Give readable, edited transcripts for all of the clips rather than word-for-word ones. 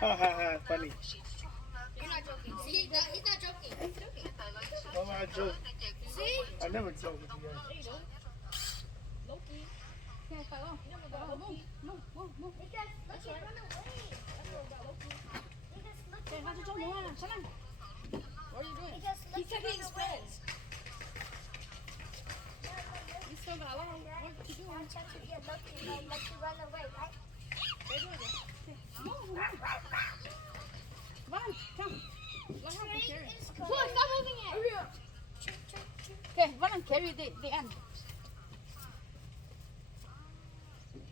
Ha ha ha, funny. You're not joking. See, he's not joking. He's joking. Why would I joke? See? I never joke with you guys. There you go. Loki. Okay, follow. You never got Loki. Move. Because Loki run away. That's why we got Loki. Because Loki Okay, run how's it going? away. Come on. What are you doing? Because He's Loki taking run his away. friends. You still got a lot of work to do. I'm trying to get Loki, but Loki run away, right? Move. Come on, come. Let her Train carry. is Come on, coming. stop moving it. Hurry up. Okay, run and carry the end.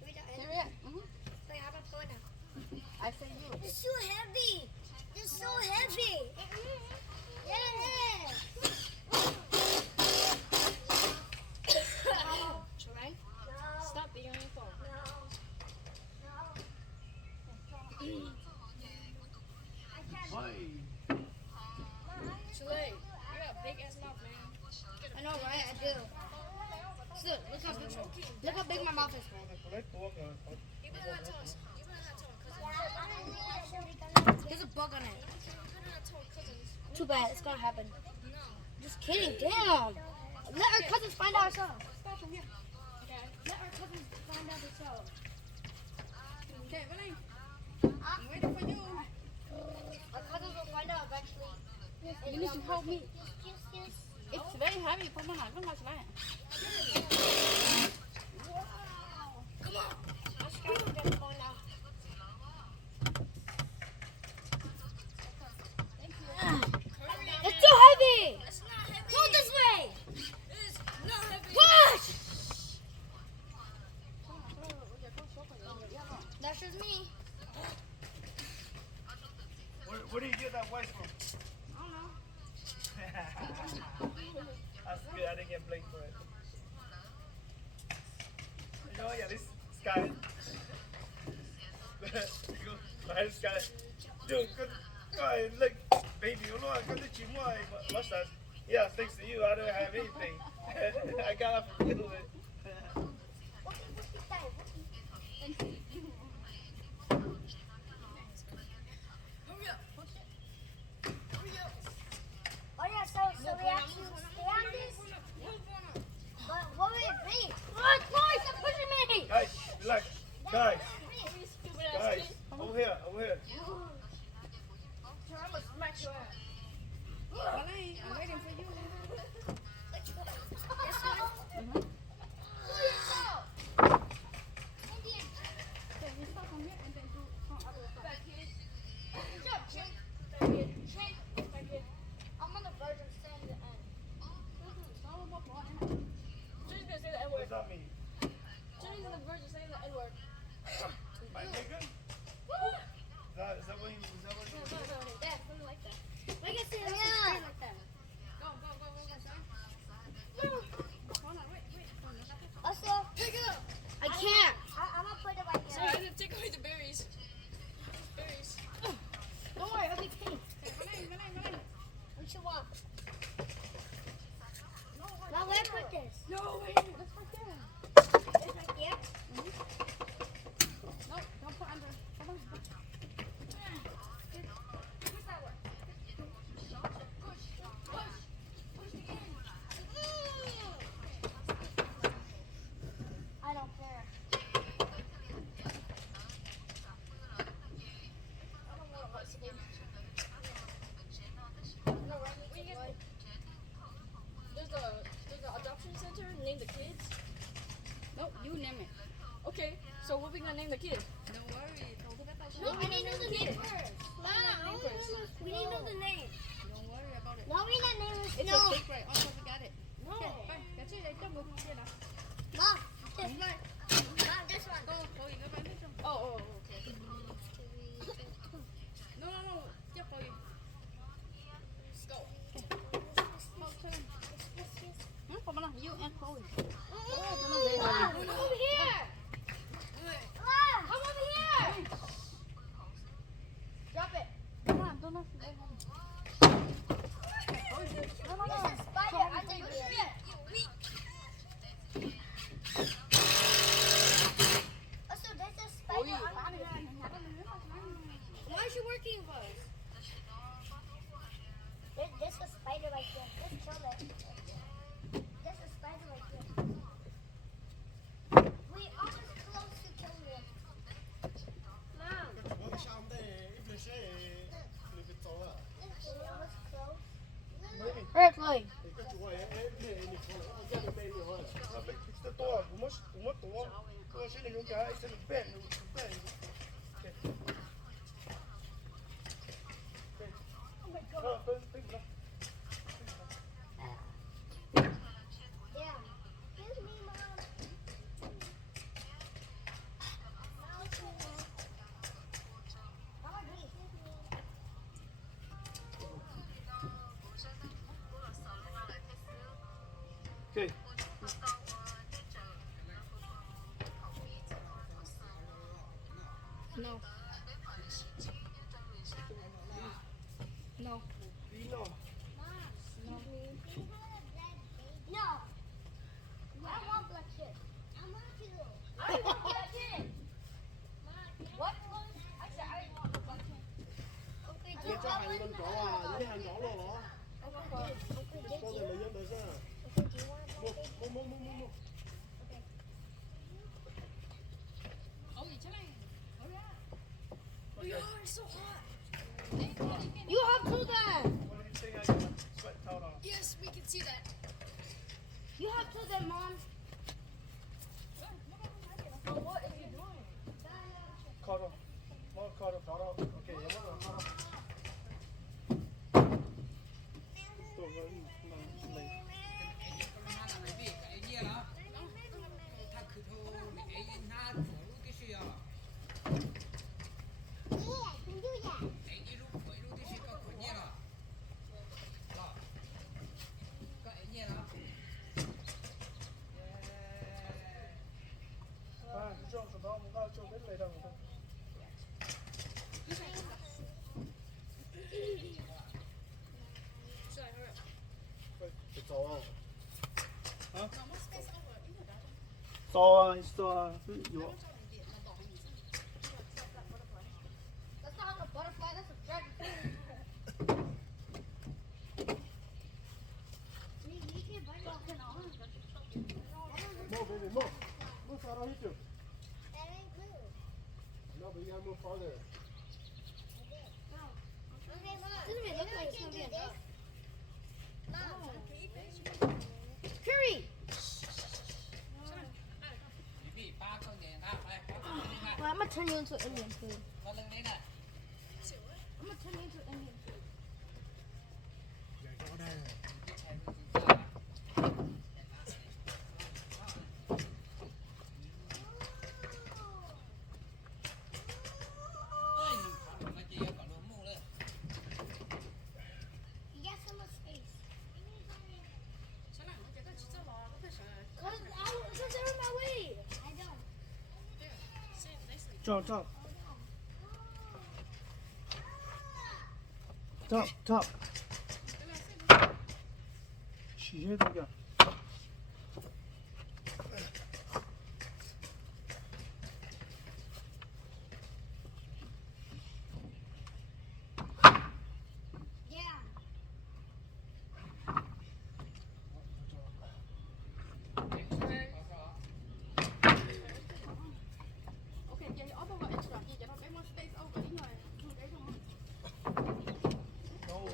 We don't Carry it. Wait, how about going now? I say you. It's so heavy. It's so heavy. Yeah. Try. No. Stop being on your phone. No. I can't. Why? Chile, you got a big ass mouth, man. I know, right? I do. Look how big my mouth is. You better not tell us. You better not tell cousins. There's a bug on it. You better not tell cousins. Too bad. It's gonna happen. No. Just kidding. Damn. Let our cousins find out ourselves. Stop from here. Okay. Let our cousins find out themselves. Okay, Renee. I'm waiting for you. Our cousins will find out eventually. You need to help me. Yes. It's very heavy. Put my hand. Come on, tonight. Come on. Let's try to get the phone now. It's too heavy. It's not heavy. Go this way. It's not heavy. Push. That's just me. Where do you get that white from? I don't know. That's good. I didn't get blamed for it. You know, yeah, this guy. Go ahead, Sky. Dude, good. Go ahead, look, baby. You know, I got the chimoy mustache. Yeah, thanks to you, I don't have anything. I got off a little bit. Hurry up. Oh yeah, so we have to stay on this? But what would it be? What? Boy, stop pushing me. Guys, relax. Guys, Stupid ass guys, kid. over here, over here. I'm gonna smack your ass. Renee, I'm waiting for you. This one? Okay, you stop from here and then do from other side. I'm on the verge of saying the end. Jimmy's gonna say the What N-word. does that mean? Jimmy's on the verge of saying the N-word. My nigga? Is that what you That, something like that. Like I said, Yeah. like that. Go, son. Hold on, wait. Also, I can't. I'm gonna put it right So here. I didn't take away the berries. Berries. Don't worry, I'll be pink. What you want? Now where put this? No, wait. Let's put there. This right here? No, don't put under. Come on. I don't care. There's a adoption center. Name the kids. No, you name it. Okay. So what we gonna name the kid? Don't worry. No, we need to know the name first. We need to know the name. Don't worry about it. No, we not name this. It's No. a secret. Also, we got it. No. Okay, fine. That's it. It's done. We'll do it now. Mom, this one. Mom, this one. Go, you go by this one. Oh, okay. No. Yeah, for you. Let's go. Oh, turn on. Come on, you and Chloe. Mom, come over here. Mom, come over here. Drop it. Come on, don't know. There's a spider under here. Also, there's a spider under here. Why is she working for us? There's a spider right there. Let's kill it. There's a spider right there. We almost close to killing it. Mom, Ủa cái sao đây ít lên xe lên cái tàu à? we almost close. Hurt, Chloe. Thì cái chủ ấy để đi con nó ra được bên rồi. Ah, but it's the door. Uma door. Well, she didn't go. It's in the bed. Okay. Oh my god. Oh, think about Yeah. Excuse me, Mom. Mama, please. Okay. No. No. You know. No. I want black shit. I want to. I want black shit. What? I said I want black shit. Okay, Để cho hành lên chỗ à, với hành chỗ luôn hả? Okay, Con này lấy được sao? do you want Mua. We are so hot. You have to then. What do you think I got my sweat towel on? Yes, we can see that. You have to then, Mom. Cuddle. More cuddle. Okay, you want to cuddle? Tôi vẫn mình 좀 더 뭔가 좀 내려다 보다. Cái tàu à. 써 있어. 이거. That's not a butterfly, that's a dragonfly. You can't bite it off. Mua baby mua. Mua sao đâu hết chưa? That ain't good. No, but you gotta move farther. Okay, Mom. Doesn't it look You know like I can do something? this? Curry. Well, I'm gonna turn you into Indian food. I'm gonna turn you into Indian food. Dạ chỗ đây. You got so much space. Cause they're in my way. I don't. Top. Top. 지혜도 야. Yeah. Okay, vậy ở bao extra gì cho nó bé more space over ý rồi. Để không. No.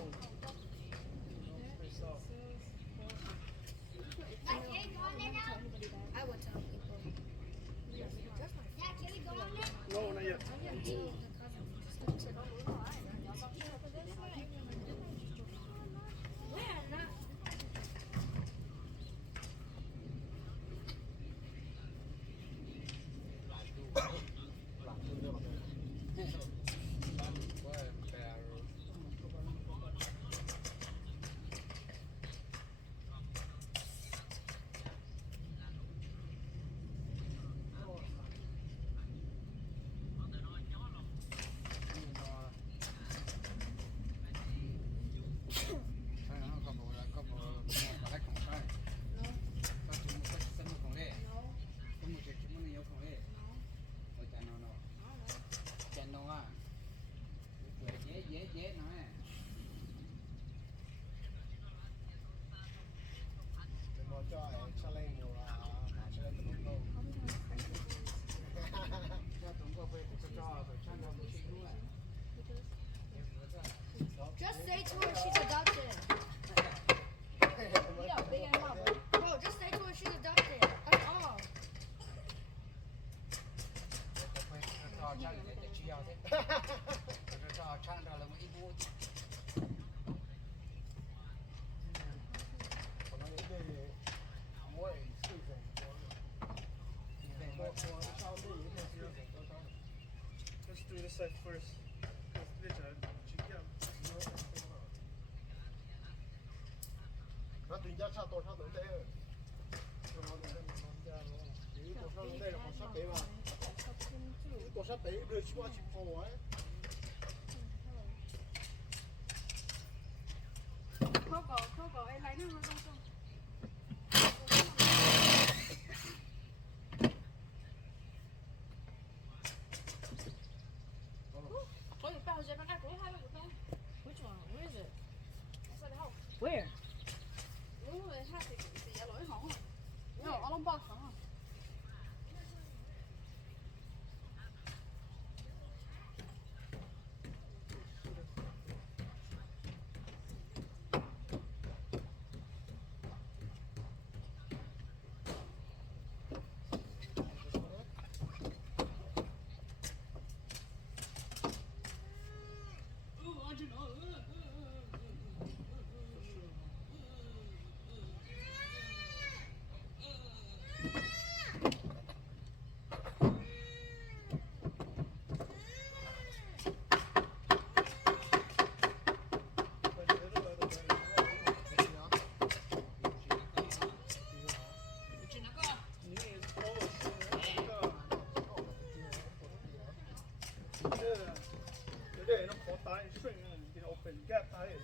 bộ sao tự tế rồi. Rồi nó để mình làm ra rồi. Chỉ bộ sao tự tế là còn sắp tế mà. Bộ sắp tế đưa xuống chip hồ ấy. Không có em lấy nó không. Oh, you found it. I have it with me. Which one? Where is it? Inside the house. Where? Oh, it has to be the yellow. It's home. No, all on box. để nó khó tái swing thì nó open gap tái ở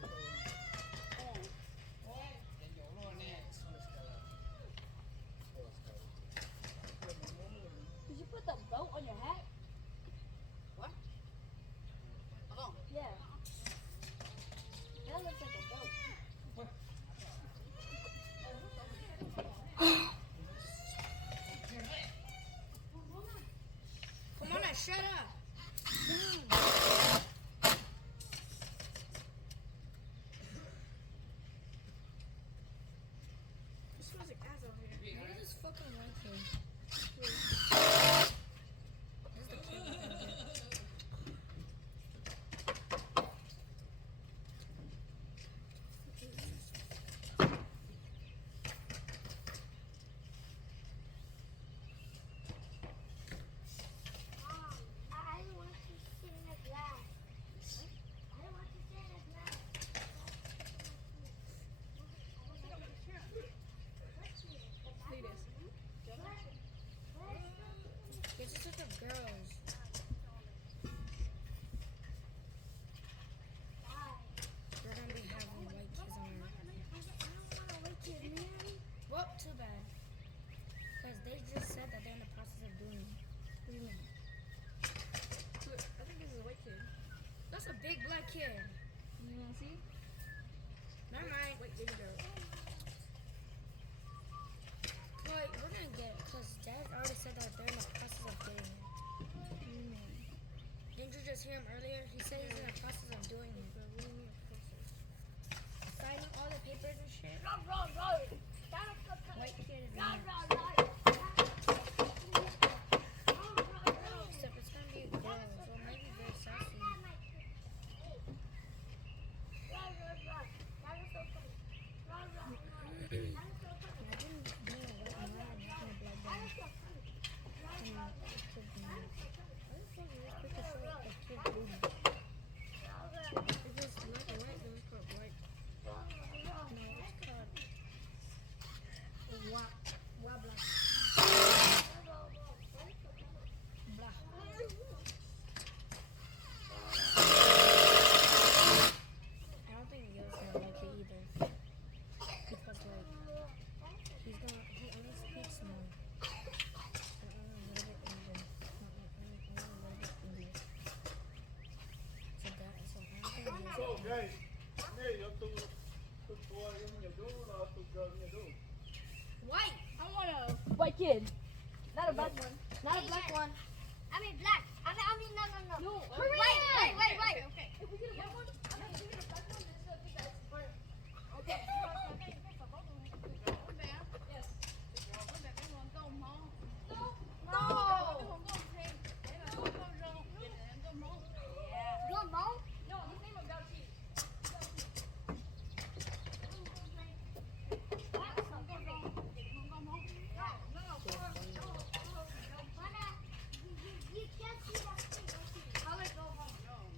Did you put the boat on your hat? What? Oh. Yeah. That looks like a boat. Come on, now, shut up. It smells like ass over here. What is this fucking white thing? I don't want to sit in the glass. I don't want to sit in the glass. It's just like a girls. We're gonna be having white kids on our Well, too bad. Because they just said that they're in the process of doing it. What do you mean? I think this is a white kid. That's a big black kid. You wanna see? Never mind. Wait, baby girl. But we're gonna get it because Dad already said that they're in the process of getting it. Didn't you just hear him earlier? He said he's in the process of doing it. Signing all the papers and shit. White kid is in there. Except it's gonna be a girl, so it might be very sassy. Imagine being a white man and having a black bag. And it's so bad. Why the fuck is this picture show a kid booty? If it's black and white, then it's called white. No, it's called Wa Wabla. Blah. I don't think Yo's gonna like it either. Because like he only speaks more. And only a little bit English. Only a little bit English. So I don't think Yo's so guys đây yo tu tua nhiều đứa là tu gần nhiều đứa White! I want a white kid. Not a black one. Not a black one. I mean black. I mean no. No. Wait. Okay. If we get a black one, I'm gonna give it a black one. This is a big ass bird. Okay. Yes. Go mom. No, his name is Gauchi. You can't see that thing. I'll let go of him.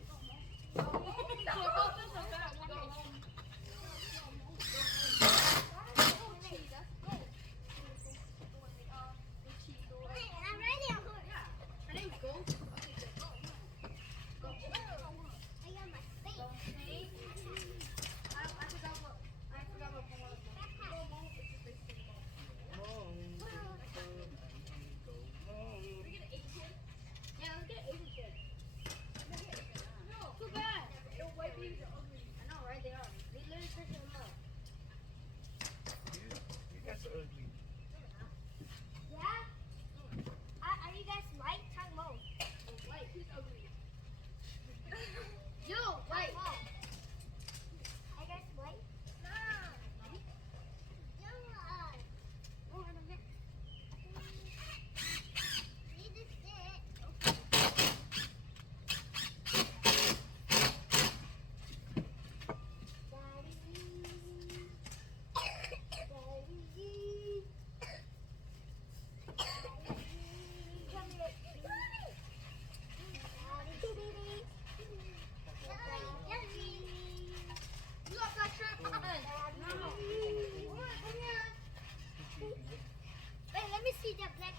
see the black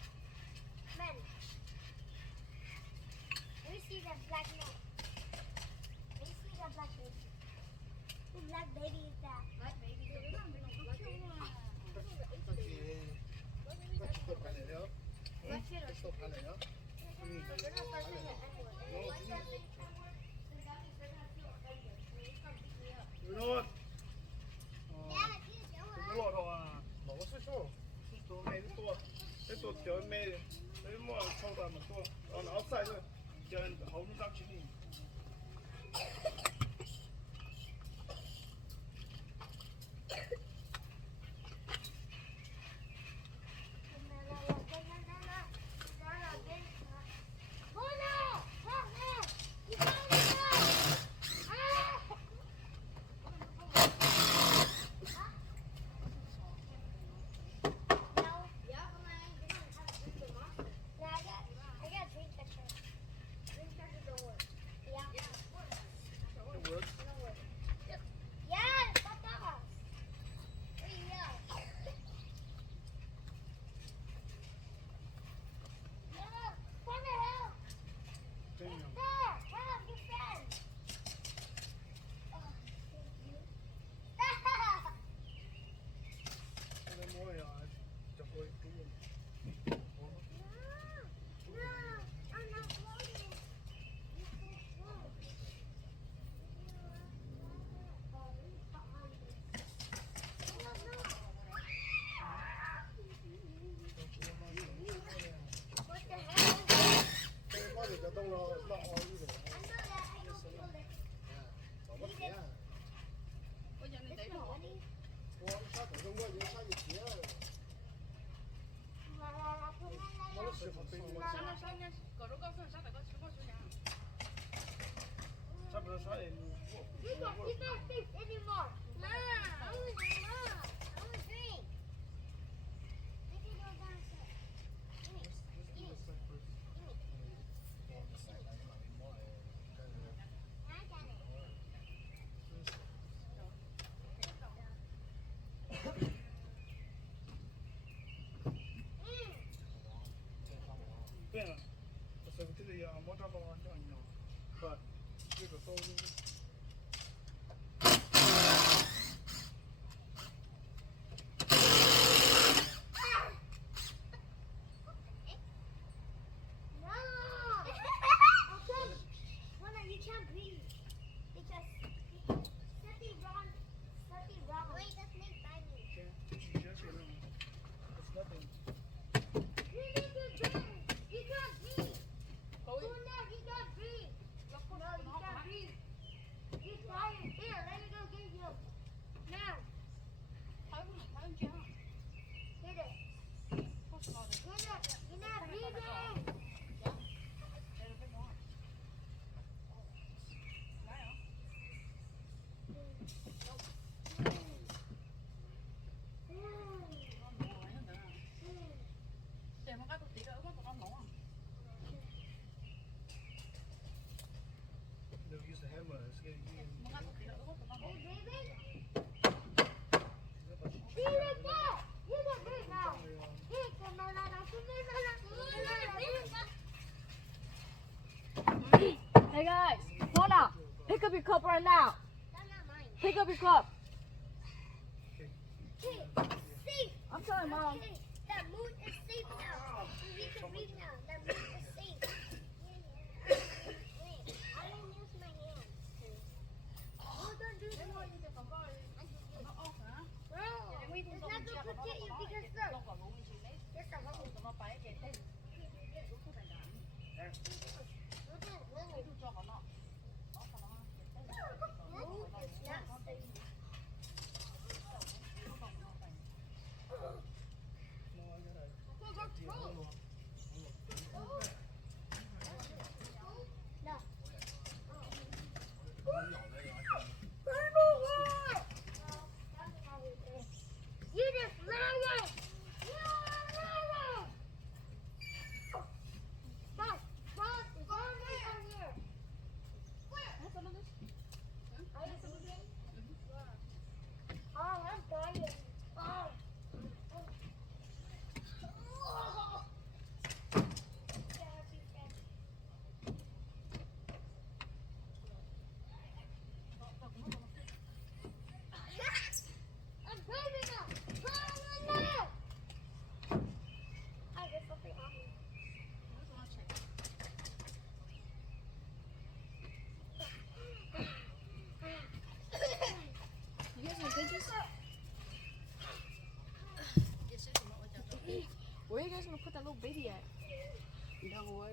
man. Let me see the black man. Let me see the black baby. The black baby is that? Black baby. Black baby. ก็คิดไปเลยแล้ว Black kid ก็ or ตกไปเลยแล้ว they're not starting it anyway. You know what? Yeah, he's the 不 one. 落头啊， บอกว่าสู้ 都没多，这多条没，没么抽的么多，on the outside 是，叫人好多张去你。 就到落落岸呢度。做乜嘢啊？我人哋睇我。我沙頭中國嘢沙葉子啊！我都適合俾我。嗰度高速沙頭嗰小波小人。差不多啥人？ You don't think anymore. Mom, I want to drink. We can go downstairs. Give me. Give me. I got it. Mm. 变了，我手机里啊，没找到啊，叫你啊，不，这个高。 No! Okay. Mama, you can't breathe. Because something wrong. Something wrong. Wait, the snake bite me. It's nothing. You need to drink. You can't breathe. Oh, no, you can't breathe. No, you can't breathe. He's tired. Here, let me go get you. Now, get it. You're not breathing. They'll use the hammer. It's getting Hey, baby. you. See right there. You can breathe now. Here, come on, Hey guys, Mona, pick up your cup right now. That's not mine. Pick up your cup. Hey, safe. I'm telling Mom. Hey, that moon is safe now. We can breathe now. That moon is safe. Wait, I didn't use my hand. Oh, don't do that. Bro, it's not going to protect you because look. There's a hole. Moon is not safe. No. You just lied. You are lying. Stop. Stop. It's only down here.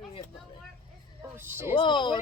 worry about it. Oh shit. Whoa.